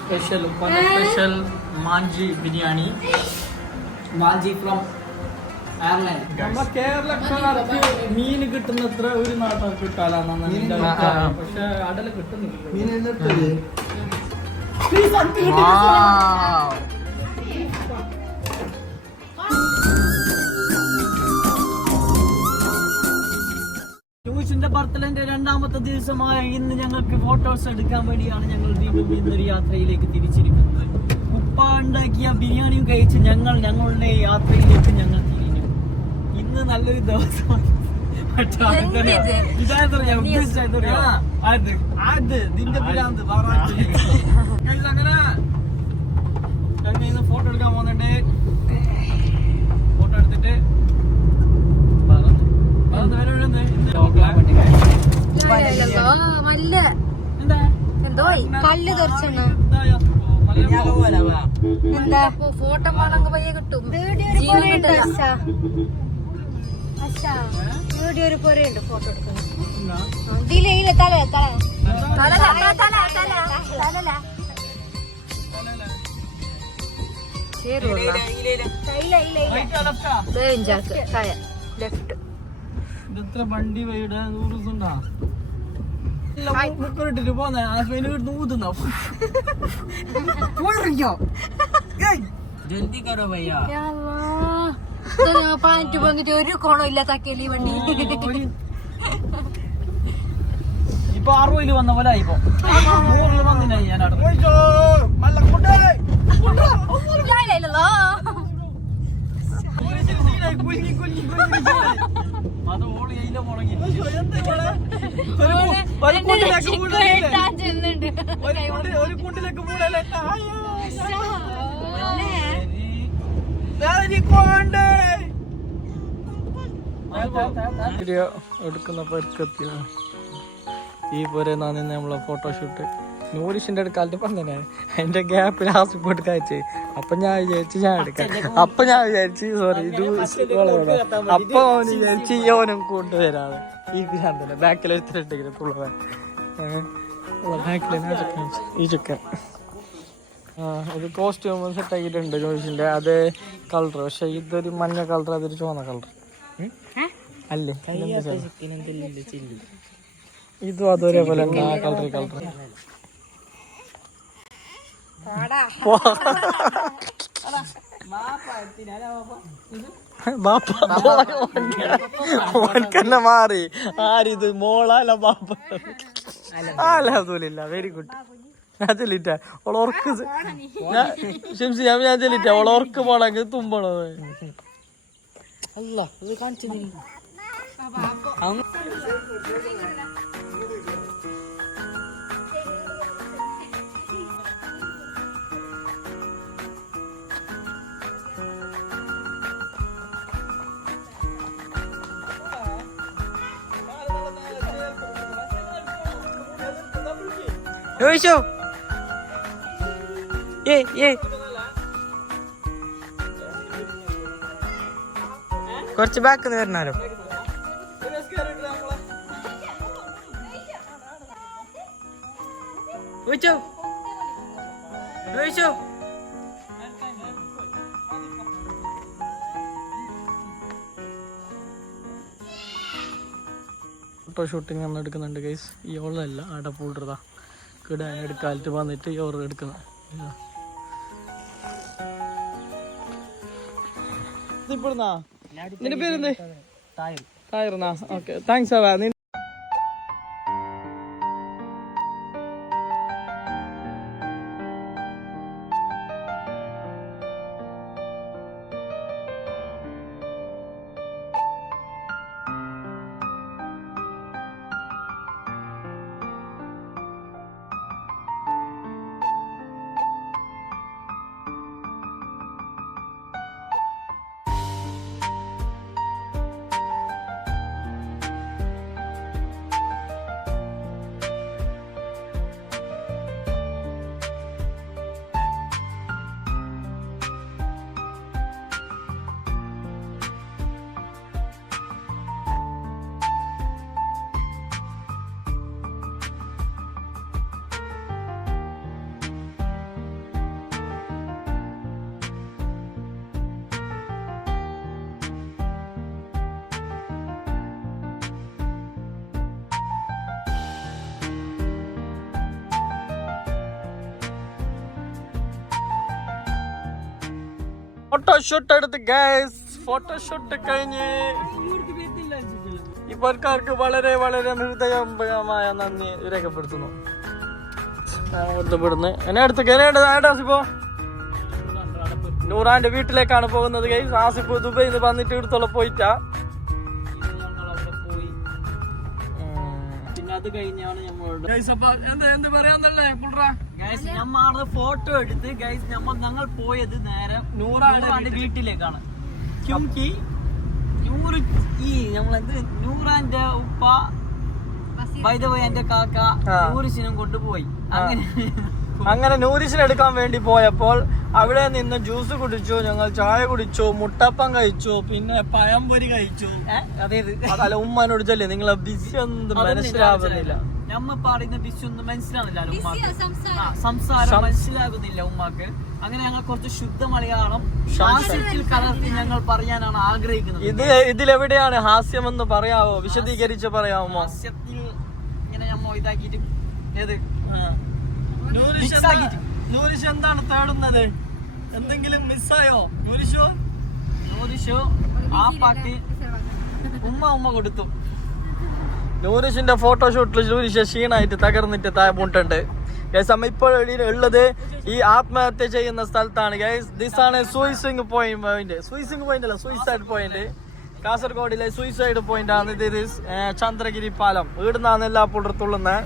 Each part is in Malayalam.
സ്പെഷ്യൽ മാഞ്ചി ബിരിയാണി. മാഞ്ചി ഫ്രം അയർലൻഡ്. നമ്മ കേരളക്കാർക്ക് മീൻ കിട്ടുന്നത്ര ഒരു നാട്ടിൽ കിട്ടാലെന്നാണ്. പക്ഷെ അടല് കിട്ടുന്നില്ല. ട്യൂഷന്റെ ബർത്ത്ഡേന്റെ രണ്ടാമത്തെ ദിവസമായ ഇന്ന് ഞങ്ങൾക്ക് ഫോട്ടോസ് എടുക്കാൻ വേണ്ടിയാണ് ഞങ്ങൾ വീണ്ടും ഇന്നൊരു യാത്രയിലേക്ക് തിരിച്ചിരിക്കുന്നത്. ഉപ്പ ഉണ്ടാക്കിയ ബിരിയാണിയും കഴിച്ച് ഞങ്ങളുടെ യാത്രയിലേക്ക് ഞങ്ങൾ തിരിഞ്ഞു. ഇന്ന് നല്ലൊരു ദിവസമാണ്. അങ്ങനെ ഫോട്ടോ എടുക്കാൻ പോകുന്നുണ്ട്. ഫോട്ടോ എടുത്തിട്ട് കല്ല് തെറിച്ചെണ്ണ എന്താ ഫോട്ടോ കിട്ടും. വീഡിയോ ഒരു പൊരയുണ്ട് ഫോട്ടോ എടുക്കുന്നത്. ഇതിലെ തല തല ഇതെത്ര വണ്ടി വൈയുടെ ടൂറിസ്റ്റുണ്ടാ മുക്കറിട്ടിട്ട് പോന്നെ വീട്ടിൽ ഊതുന്ന പാൻറ്റ് പൊങ്ങിട്ട് ഒരു കോണം ഇല്ല തക്കേലി വണ്ടി. ഇപ്പൊ 60 വന്ന പോലെ ആയിപ്പോ 100 വന്നില്ല. ഞാൻ അത് ഓളി അതില മുടങ്ങി. ഒരു കുണ്ടിലേക്ക് മൂടല്ലേ വീഡിയോ എടുക്കുന്ന പരിക്കെത്തിയ ഈ പോരെ നമ്മളെ ഫോട്ടോഷൂട്ട് നൂരിഷിന്റെ അടുക്കാലത്ത് പറഞ്ഞേ. അതിന്റെ ഗ്യാപ്പിൽ ഹാസ്പോട്ട് കാഴ്ച. അപ്പൊ ഞാൻ എടുക്കാം. അപ്പൊ ഞാൻ വിചാരിച്ചു സോറി ഇത് അപ്പൊ വിചാരിച്ചു ഓനും കൊണ്ടുവരാതെ ഈ ഭ്രാന്തല്ല ബാക്കിൽ എടുത്തിട്ടുണ്ടെങ്കിലും തുള്ളവൻ ബാക്കിൽ ഈ ചുക്കൻ ഒരു കോസ്റ്റ്യൂം സെറ്റ് ആക്കിയിട്ടുണ്ട് ജോയിസിന്റെ അതേ കളർ. പക്ഷെ ഇതൊരു മഞ്ഞ കളർ, അതൊരു ചുവന്ന കളർ അല്ലേ? ഇതും അതൊരേപോലെ കളർ ഓൻക്കന്നെ മാറി. ആരിത് മോളല്ല ബാപ്പ? അൽഹംദുലില്ലാ, വെരി ഗുഡ്. ഞാൻ ചെല്ലിട്ട ഓളോർക്ക് ഷിംസി ഞാൻ ചെല്ലിട്ട ഓളോർക്ക് പോണെങ്കിൽ തുമ്പണത്. അല്ല ഇത് കാണിച്ചു ചോദിച്ചോ. കുറച്ച് ബാക്ക് വരണാലോ. ചോദിച്ചോ ചോദിച്ചോ. ഫോട്ടോ ഷൂട്ടിങ് നമ്മൾ എടുക്കുന്നുണ്ട് ഗൈസ്. ഈ ഓളല്ല ആടെ പൂട്ടതാ കിടാൻ എടുക്കാലിട്ട് വന്നിട്ട് ഈ ഓർ എടുക്കുന്ന ഇപ്പോഴാ. നിന്റെ പേരെന്ത്? തായർന്നാ. Okay, thanks. ആവാ ഫോട്ടോഷൂട്ട് എടുത്ത് ഗൈസ്. ഫോട്ടോഷൂട്ട് കഴിഞ്ഞ് ഇവർക്കാർക്ക് വളരെ വളരെ ഹൃദയമായ നന്ദി രേഖപ്പെടുത്തുന്നു. ഇവിടുന്ന് എന്നെ അടുത്ത് ഇപ്പോ നൂറാന്റെ വീട്ടിലേക്കാണ് പോകുന്നത് ഗൈസ്. ആസിഫ് ദുബൈയിൽ നിന്ന് വന്നിട്ട് ഇടത്തോളം പോയിട്ടാ. അത് കഴിഞ്ഞാണ് ഞമ്മ ഫോട്ടോ എടുത്ത് ഗൈസ് ഞങ്ങൾ പോയത് നേരെ നൂറാന്റെ വീട്ടിലേക്കാണ്. നൂറാന്റെ ഉപ്പ വൈദവ എന്റെ കാക്ക നൂറിസിനും കൊണ്ടുപോയി. അങ്ങനെ നൂറിസിനെടുക്കാൻ വേണ്ടി പോയപ്പോൾ അവിടെ നിന്ന് ജ്യൂസ് കുടിച്ചു, ഞങ്ങൾ ചായ കുടിച്ചു, മുട്ടപ്പം കഴിച്ചു, പിന്നെ പഴംപൊരി കഴിച്ചു. അതല്ല ഉമ്മാനോട് ചൊല്ലേ നിങ്ങളെ ബിസി ഒന്നും മനസ്സിലാവുന്നില്ല. നമ്മ പറയുന്ന ബിസി ഒന്നും മനസ്സിലാവുന്നില്ല ഉമ്മാക്ക്. സംസാരം മനസ്സിലാകുന്നില്ല ഉമ്മാക്ക്. അങ്ങനെ ഞങ്ങൾ കുറച്ച് ശുദ്ധ മലയാളം ഹാസ്യത്തിൽ കലർത്തി ഞങ്ങൾ പറയാനാണ് ആഗ്രഹിക്കുന്നത്. ഇതിലെവിടെയാണ് ഹാസ്യം എന്ന് പറയാവോ? വിശദീകരിച്ച് പറയാമോ? ഹാസ്യത്തിൽ ഇങ്ങനെ നമ്മ ഇതാക്കിട്ട് ഏത് നൂരിഷ് എന്താണ് തേടുന്നത്? എന്തെങ്കിലും മിസ്സായോ നൂരിഷോ? ആ പാട്ട് ഉമ്മ കൊടുത്തു. നൂരിഷിന്റെ ഫോട്ടോഷൂട്ടിൽ നൂരിഷ് ക്ഷീണായിട്ട് തകർന്നിട്ട് താഴെമുട്ടുണ്ട് ഗൈസ്. അമ്മ ഇപ്പോൾ ഉള്ളത് ഈ ആത്മഹത്യ ചെയ്യുന്ന സ്ഥലത്താണ് ഗൈസ്. ദിസ് ആണ് സൂയിസൈഡ് പോയിന്റ്. കാസർഗോഡിലെ സൂയിസൈഡ് പോയിന്റ് ആണ് ഇത്. ചന്ദ്രഗിരി പാലം ഇവിടുന്നാണ് എല്ലാ പുള്ളർത്തുള്ളുന്നത്.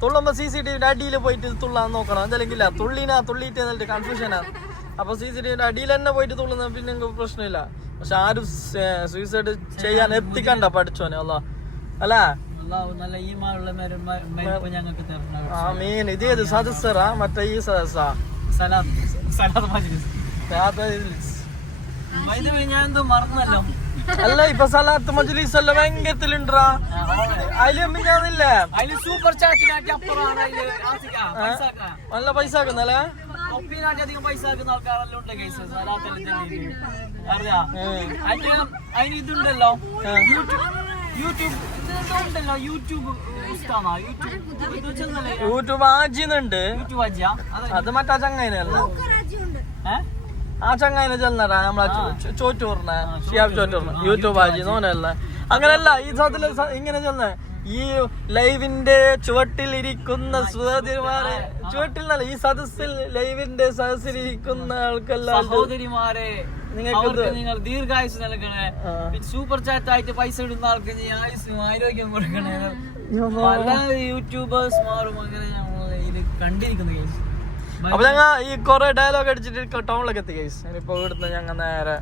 തുള്ളുമ്പോ CCTV അടിയിൽ പോയിട്ട് തുള്ളാൻ നോക്കണം. എന്തെങ്കിലും തുള്ളിയിട്ട് എന്നിട്ട് കൺഫ്യൂഷനാണ്. അപ്പൊ CCTV അടിയിൽ തന്നെ പോയിട്ട് തുള്ളുന്ന പിന്നെ പ്രശ്നമില്ല. പക്ഷെ ആരും സൂയിസൈഡ് ചെയ്യാൻ എത്തിക്കണ്ട പഠിച്ചോനെ അല്ല അല്ലേ? നല്ല ഞങ്ങൾക്ക് ആ മീൻ ഇതേത് സദസ്സറാ? മറ്റേ ഈ സദസ്സാ ഞാൻ എന്തോ മറന്നല്ലോ. അല്ല ഇപ്പൊ സലാത്ത് മജ്ലിസ് എല്ലാം ഭയങ്കരത്തിലുണ്ടാ. അതില് മിഞ്ഞാന്നില്ലേ അതില് സൂപ്പർ ചാറ്റിനാട്ടി അപ്പുറമാണ് നല്ല പൈസ ആക്കുന്നല്ലേ? അധികം പൈസ ആക്കുന്ന ആൾക്കാരെല്ലാം ഉണ്ട് കേസ്. അറിയാ അതിന് ഇതുണ്ടല്ലോ യൂട്യൂബ് ആജിന്നുണ്ട്. അത് മറ്റാ ചങ്ങായിനല്ല. ആ ചങ്ങായിനെ ചെല്ലറാ നമ്മളെ ചോറ്റൂറിന ഷിയാബ് ചോറ്റൂറിന് യൂട്യൂബ് ആജി നോനല്ല. അങ്ങനല്ല ഈ സദസ്സിൽ ഇങ്ങനെ ചെന്ന ഈ ലൈവിന്റെ ചുവട്ടിലിരിക്കുന്ന സുഹൃത്തിമാരെ ചുവട്ടിൽ ഈ സദസ്സിൽ ലൈവിന്റെ സദസ്സിലിരിക്കുന്ന ആൾക്കെല്ലാം സഹോദരിമാരെ നിങ്ങൾ ദീർഘായുസ് നൽകണേ. സൂപ്പർ ചാറ്റ് ആയിട്ട് പൈസ ഇടുന്ന ആൾക്ക് ആയുസ്സും ആരോഗ്യം കൊടുക്കണേ. പല യൂട്യൂബേഴ്സ്മാരും അങ്ങനെ ഞങ്ങൾ ഇത് കണ്ടിരിക്കുന്നു കേസ്. അപ്പൊ ഞങ്ങ ഈ കൊറേ ഡയലോഗ് അടിച്ചിട്ട് ടൗണിലേക്ക് എത്തി കേസ്. ഇനിയിപ്പോ ഇവിടുന്ന് ഞങ്ങൾ നേരെ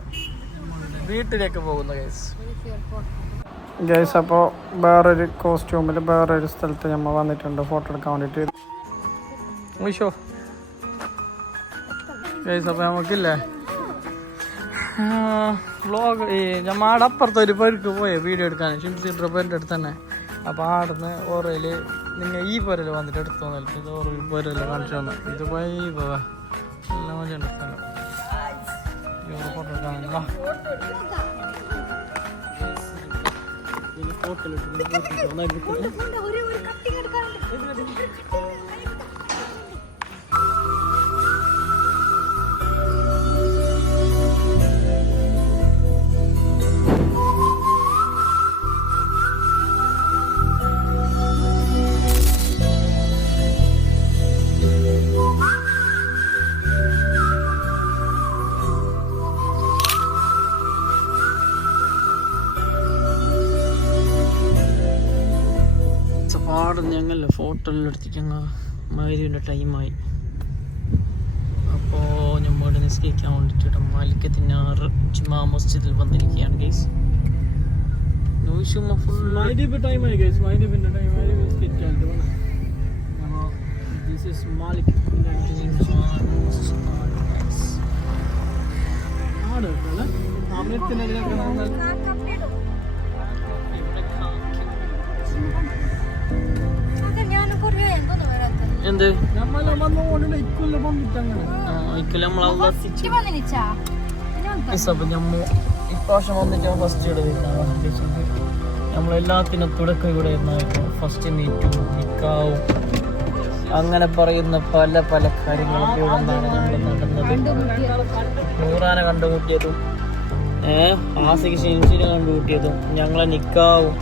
വീട്ടിലേക്ക് പോകുന്ന കേസ്. ഗൈസ് അപ്പോൾ വേറൊരു കോസ്റ്റ്യൂമിൽ വേറൊരു സ്ഥലത്ത് നമ്മൾ വന്നിട്ടുണ്ട് ഫോട്ടോ എടുക്കാൻ വേണ്ടിയിട്ട്. വിഷോ ഗൈസ് അപ്പോൾ നമുക്കില്ലേ വ്ളോഗ് ഈ ഞമ്മടെ അപ്പുറത്ത് ഒരു പേർക്ക് പോയേ വീഡിയോ എടുക്കാൻ ഷിംസിൻ്റെ പേരിൻ്റെ അടുത്ത് തന്നെ. അപ്പോൾ ആടുന്ന് ഓറയിൽ നിങ്ങൾ ഈ പേരിൽ വന്നിട്ട് എടുത്തു വന്നിട്ട് ഇത് ഓരോ പേരിൽ കാണിച്ചു തന്നു. ഇത് പോയി നല്ല മജ എടുക്കാനോ ഫോട്ടോ എടുക്കാനോ ഫോട്ടോ ഞങ്ങളെ ഫോട്ടോ എല്ലാം എടുത്തിട്ട് ഞങ്ങൾ മഗ്‌രിബിൻ്റെ ടൈമായി. അപ്പോൾ നമ്മളുടെ നിസ്കരിക്കാൻ വേണ്ടിയിട്ട് മാലിക്കത്തിനാറ് ജുമാ മസ്ജിദിൽ വന്നിരിക്കുകയാണ് ഗൈസ്. ഫുൾ മഗ്‌രിബ് ടൈമായി ഗൈസ്. മഗ്‌രിബിൻ്റെ ടൈം നിസ്കരിക്കാൻ ദിസ് ഈസ് മാലിക് എന്ത് ഇപ്രാവശ്യം വന്നിട്ട് ഫസ്റ്റ് ഇവിടെ നമ്മളെല്ലാത്തിനും തുടക്കം ഇവിടെ ഫസ്റ്റ് മീറ്റും നിക്കാവും അങ്ങനെ പറയുന്ന പല പല കാര്യങ്ങളും ഇവിടെ നിന്നാണ് നമ്മൾ നടന്നത്. നൂറാനെ കണ്ടുമുട്ടിയതും ആസിക്ക് ഷിൻസിനെ കണ്ടുമുട്ടിയതും ഞങ്ങളെ നിക്കാവും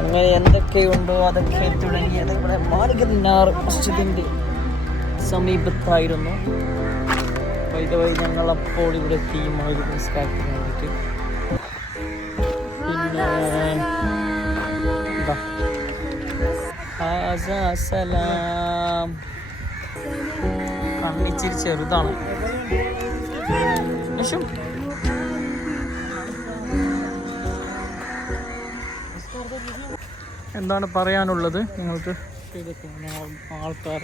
അങ്ങനെ എന്തൊക്കെയുണ്ടോ അതൊക്കെ തുടങ്ങിയത് ഇവിടെ മാലികന്നാർ മസ്ജിദിൻ്റെ സമീപത്തായിരുന്നു. വൈദ്യവഴി ഞങ്ങളപ്പോൾ ഇവിടെ എത്തി മൗലിക നിസ്കാരത്തിന് വേണ്ടിയിട്ട്. പിന്നെ സലാം കണ്ണിച്ചിരി ചെറുതാണ്. എന്താണ് പറയാനുള്ളത് നിങ്ങൾക്ക്? ആൾക്കാർ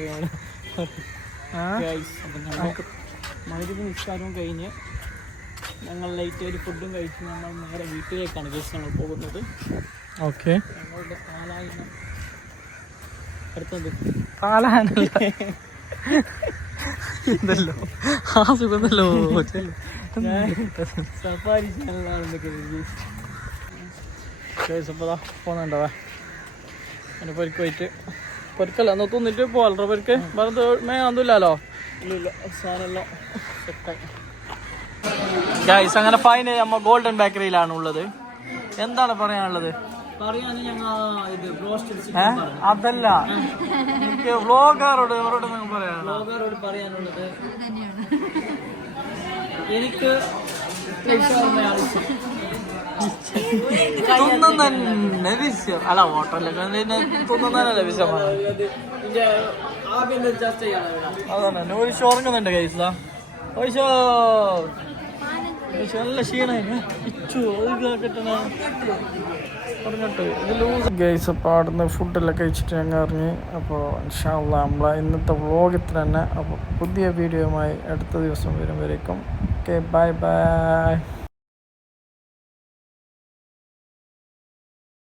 മഗ്‌രിബ് നിസ്കാരവും കഴിഞ്ഞ് ഞങ്ങൾ ലൈറ്റ് ഒരു ഫുഡും കഴിച്ച് ഞങ്ങൾ നേരെ വീട്ടിലേക്കാണ് ഗൈസ് ഞങ്ങൾ പോകുന്നത്. ഓക്കെ, ഞങ്ങളുടെ പാലായനം അടുത്തത് ഇതല്ലോ ആസുഖല്ലോ സഫാരി ചാനലാണ് പോകുന്നുണ്ടാവേ. അങ്ങനെ പൊരിക്ക് പോയിട്ട് പൊരിക്കല്ല ഒന്ന് തിന്നിട്ട് പോകാലോ. പൊരിക്ക് വേറെ മേങ്ങൊന്നുമില്ലല്ലോ. ഗൈസ് അങ്ങനെ ഫൈനൽ നമ്മ ഗോൾഡൻ ബേക്കറിയിലാണ് ഉള്ളത്. എന്താണ് പറയാനുള്ളത്? അതല്ല, എനിക്ക് വ്ലോഗാറോട് വ്ലോഗറോട് പറയാനുള്ളത് എനിക്ക് തിന്നുന്നെ വിഷയം അല്ല, ഹോട്ടലൊക്കെ തിന്നുന്നതല്ലേ വിഷയമാണ്. അതാണ് ഒരു ഷോറങ്ങുന്നുണ്ട് കൈസാ. നല്ല ക്ഷീണ ഗൈസ്. അപ്പോൾ അവിടുന്ന് ഫുഡെല്ലാം കഴിച്ചിട്ട് ഞങ്ങൾ ഇറങ്ങി. അപ്പോൾ ഇൻഷാ അല്ലാഹ് നമ്മളെ ഇന്നത്തെ വ്ലോഗത്തിൽ തന്നെ. അപ്പോൾ പുതിയ വീഡിയോയുമായി അടുത്ത ദിവസം വരുമ്പോഴേക്കും ഓക്കെ, ബൈ ബൈ.